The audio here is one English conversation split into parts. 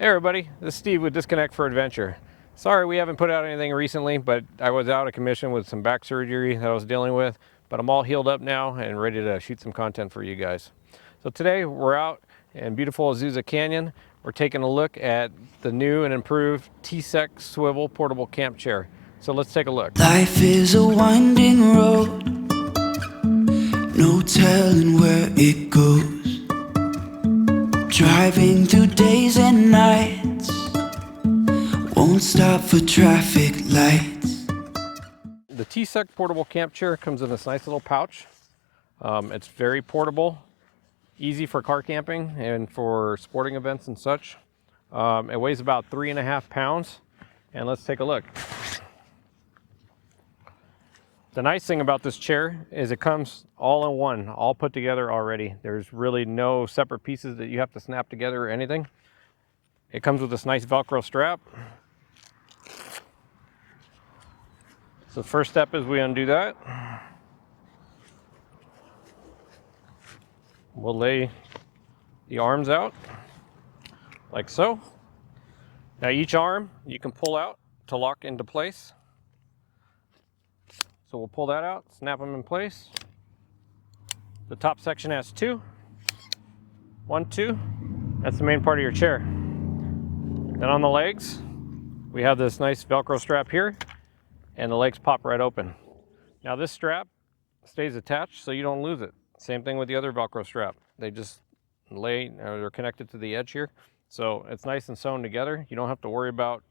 Hey everybody, this is Steve with Disconnect for Adventure. Sorry we haven't put out anything recently, but I was out of commission with some back surgery that I was dealing with, but I'm all healed up now and ready to shoot some content for you guys. So today we're out in beautiful Azusa Canyon. We're taking a look at the new and improved TCEK Swivel portable camp chair. So let's take a look. Life is a winding road, no telling where it goes. Driving through days and nights, won't stop for traffic lights. The TCEK portable camp chair comes in this nice little pouch. It's very portable, easy for car camping and for sporting events and such. It weighs about 3.5 pounds, and let's take a look. The nice thing about this chair is it comes all in one, all put together already. There's really no separate pieces that you have to snap together or anything. It comes with this nice Velcro strap. So the first step is we undo that. We'll lay the arms out like so. Now each arm you can pull out to lock into place. So we'll pull that out, snap them in place. The top section has two. 1, 2. That's the main part of your chair. Then on the legs, we have this nice Velcro strap here, and the legs pop right open. Now this strap stays attached so you don't lose it. Same thing with the other Velcro strap. They just they're connected to the edge here. So it's nice and sewn together. You don't have to worry about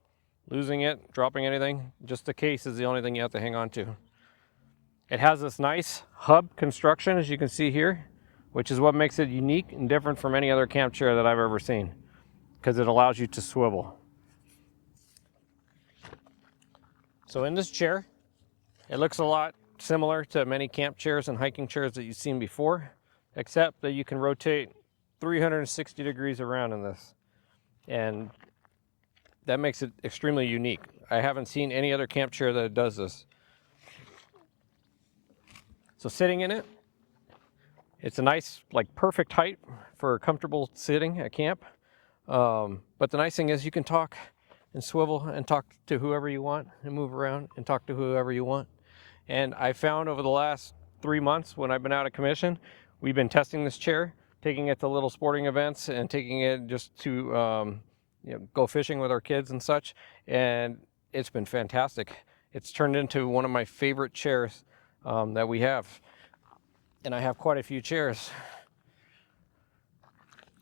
losing it, dropping anything. Just the case is the only thing you have to hang on to. It has this nice hub construction, as you can see here, which is what makes it unique and different from any other camp chair that I've ever seen, because it allows you to swivel. So in this chair, it looks a lot similar to many camp chairs and hiking chairs that you've seen before, except that you can rotate 360 degrees around in this. And that makes it extremely unique. I haven't seen any other camp chair that does this. So sitting in it, it's a nice, like perfect height for comfortable sitting at camp. But the nice thing is you can talk and swivel and talk to whoever you want and move around and talk to whoever you want. And I found over the last 3 months when I've been out of commission, we've been testing this chair, taking it to little sporting events and taking it just to go fishing with our kids and such. And it's been fantastic. It's turned into one of my favorite chairs that we have, and I have quite a few chairs.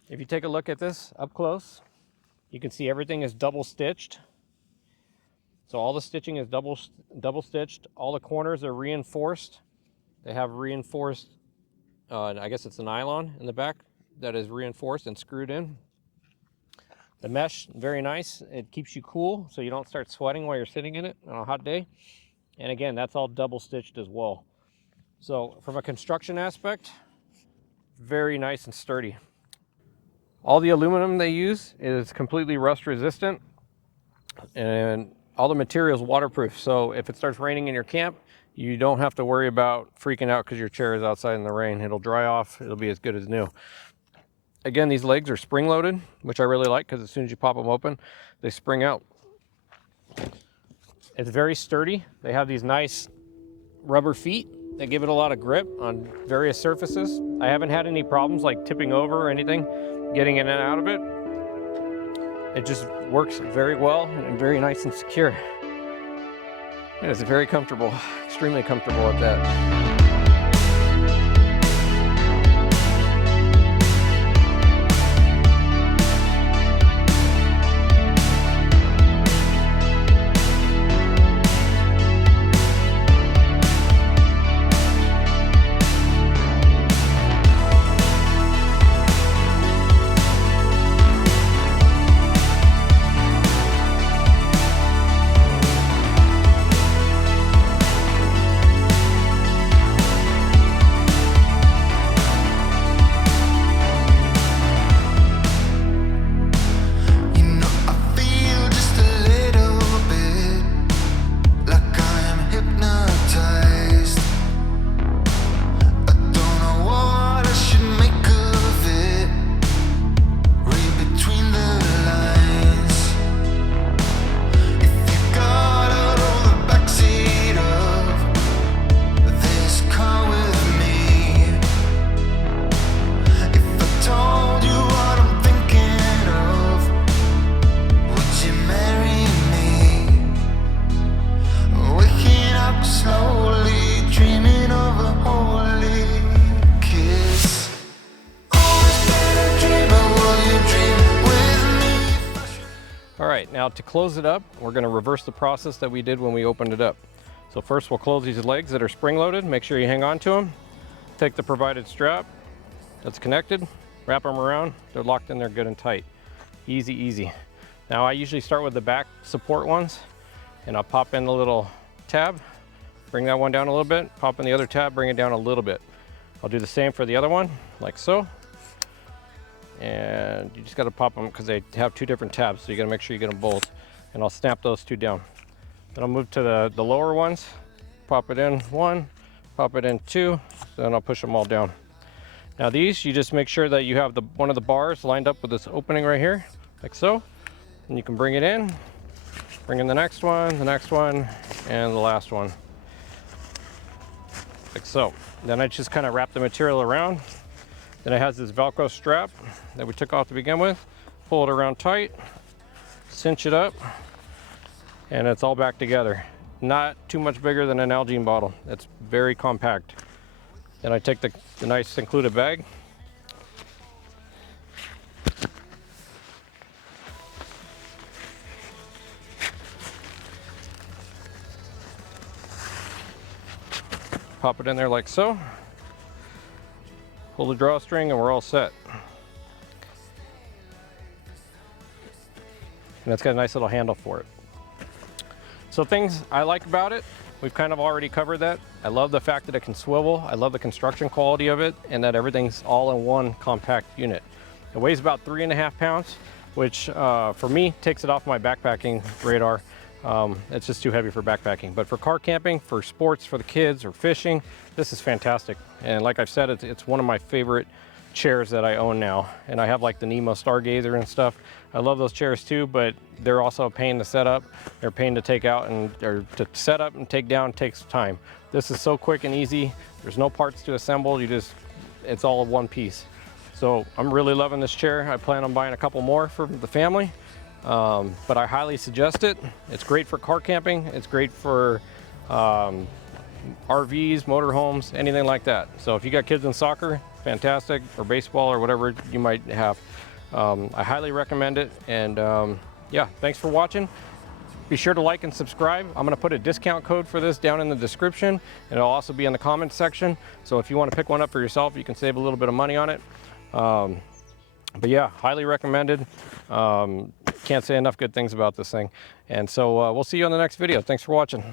If you take a look at this up close, you can see everything is double stitched. So all the stitching is double stitched. All the corners are reinforced. They have reinforced, I guess it's a nylon in the back that is reinforced and screwed in. The mesh, very nice. It keeps you cool so you don't start sweating while you're sitting in it on a hot day. And again, that's all double stitched as well. So from a construction aspect, very nice and sturdy. All the aluminum they use is completely rust resistant, and all the material is waterproof. So if it starts raining in your camp, you don't have to worry about freaking out because your chair is outside in the rain. It'll dry off, it'll be as good as new. Again, these legs are spring loaded, which I really like because as soon as you pop them open, they spring out. It's very sturdy. They have these nice rubber feet that give it a lot of grip on various surfaces. I haven't had any problems like tipping over or anything, getting in and out of it. It just works very well and very nice and secure. It is very comfortable, extremely comfortable at that. All right, now to close it up, we're going to reverse the process that we did when we opened it up. So first we'll close these legs that are spring loaded. Make sure you hang on to them. Take the provided strap that's connected, wrap them around. They're locked in there good and tight. Easy, easy. Now I usually start with the back support ones, and I'll pop in the little tab, bring that one down a little bit, pop in the other tab, bring it down a little bit. I'll do the same for the other one, like so. And you just got to pop them because they have two different tabs, so you got to make sure you get them both. And I'll snap those two down. Then I'll move to the lower ones, pop it in one, pop it in two, then I'll push them all down. Now these, you just make sure that you have one of the bars lined up with this opening right here, like so. And you can bring it in, bring in the next one, and the last one, like so. Then I just kind of wrap the material around. Then it has this Velcro strap that we took off to begin with. Pull it around tight, cinch it up, and it's all back together. Not too much bigger than an Nalgene bottle. It's very compact. Then I take the nice included bag. Pop it in there like so. Pull the drawstring and we're all set. And it's got a nice little handle for it. So things I like about it, we've kind of already covered that. I love the fact that it can swivel. I love the construction quality of it, and that everything's all in one compact unit. It weighs about 3.5 pounds, which for me takes it off my backpacking radar. It's just too heavy for backpacking. But for car camping, for sports, for the kids, or fishing, this is fantastic. And like I've said, it's one of my favorite chairs that I own now. And I have like the Nemo Stargazer and stuff. I love those chairs too, but they're also a pain to set up. They're a pain to take out, or to set up and take down takes time. This is so quick and easy. There's no parts to assemble. It's all in one piece. So I'm really loving this chair. I plan on buying a couple more for the family. But I highly suggest it. It's great for car camping. It's great for RVs, motorhomes, anything like that. So if you got kids in soccer, fantastic, or baseball, or whatever you might have. I highly recommend it. And yeah, thanks for watching. Be sure to like and subscribe. I'm going to put a discount code for this down in the description, and it'll also be in the comments section. So if you want to pick one up for yourself, you can save a little bit of money on it. But yeah, highly recommended. Can't say enough good things about this thing. And so we'll see you on the next video. Thanks for watching.